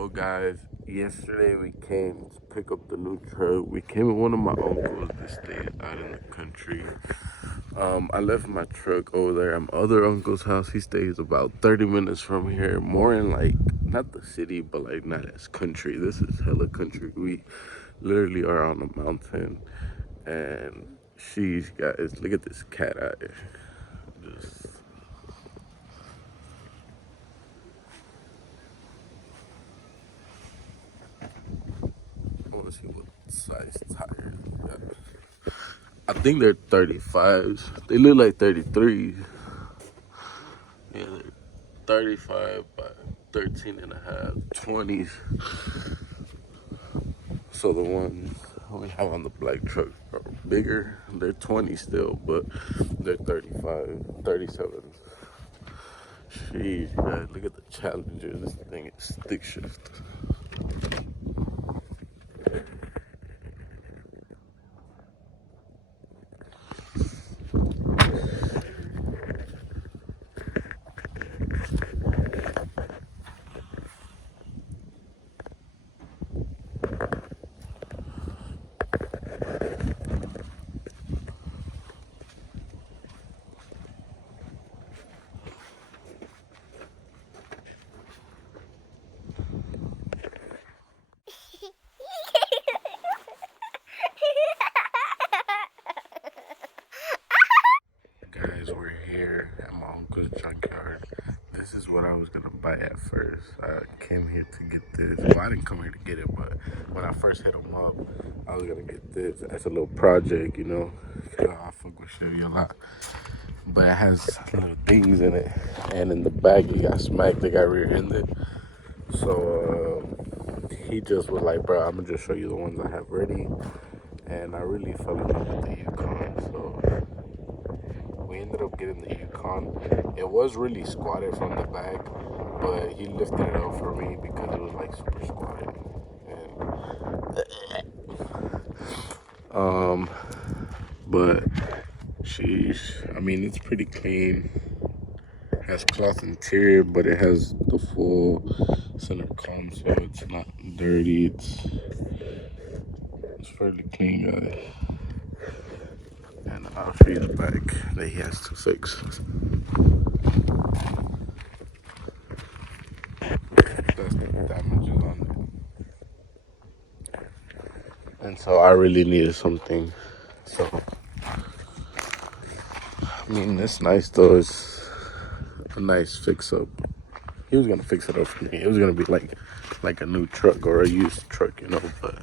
So guys, yesterday we came to pick up the new truck. We came with one of my uncles that stayed out in the country. I left my truck over there at my other uncle's house. He stays about 30 minutes from here, more in like, not the city, but like not as country. This is hella country. We literally are on a mountain. And she's, guys, look at this cat out here. Just, I want to see what size tires we got. I think they're 35s. They look like 33s. Yeah, they're 35 by 13 and a half, 20s. So the ones we have on the black truck are bigger. They're 20 still, but they're 35, 37s. Jeez, guys, look at the Challenger. This thing is stick shift. Guys, we're here at my uncle's junkyard. This is what I was gonna buy at first. I came here to get this. Well, I didn't come here to get it, but when I first hit him up, I was gonna get this as a little project, you know. I fuck with Chevy a lot. But it has little things in it. And in the back, it got smacked. They got rear-ended. So he just was like, bro, I'm gonna just show you the ones I have ready. And I really fell in love with the Yukon, so we ended up getting the Yukon. It was really squatted from the back, but he lifted it up for me because it was like super squatted. And but sheesh, I mean, it's pretty clean. It has cloth interior, but it has the full center console. It's not dirty. It's fairly clean, guys. And I'll show you the back that he has to fix. That's the damages on it. And so I really needed something. So, I mean, it's nice though. It's a nice fix up. He was gonna fix it up for me. It was gonna be like a new truck or a used truck, you know, but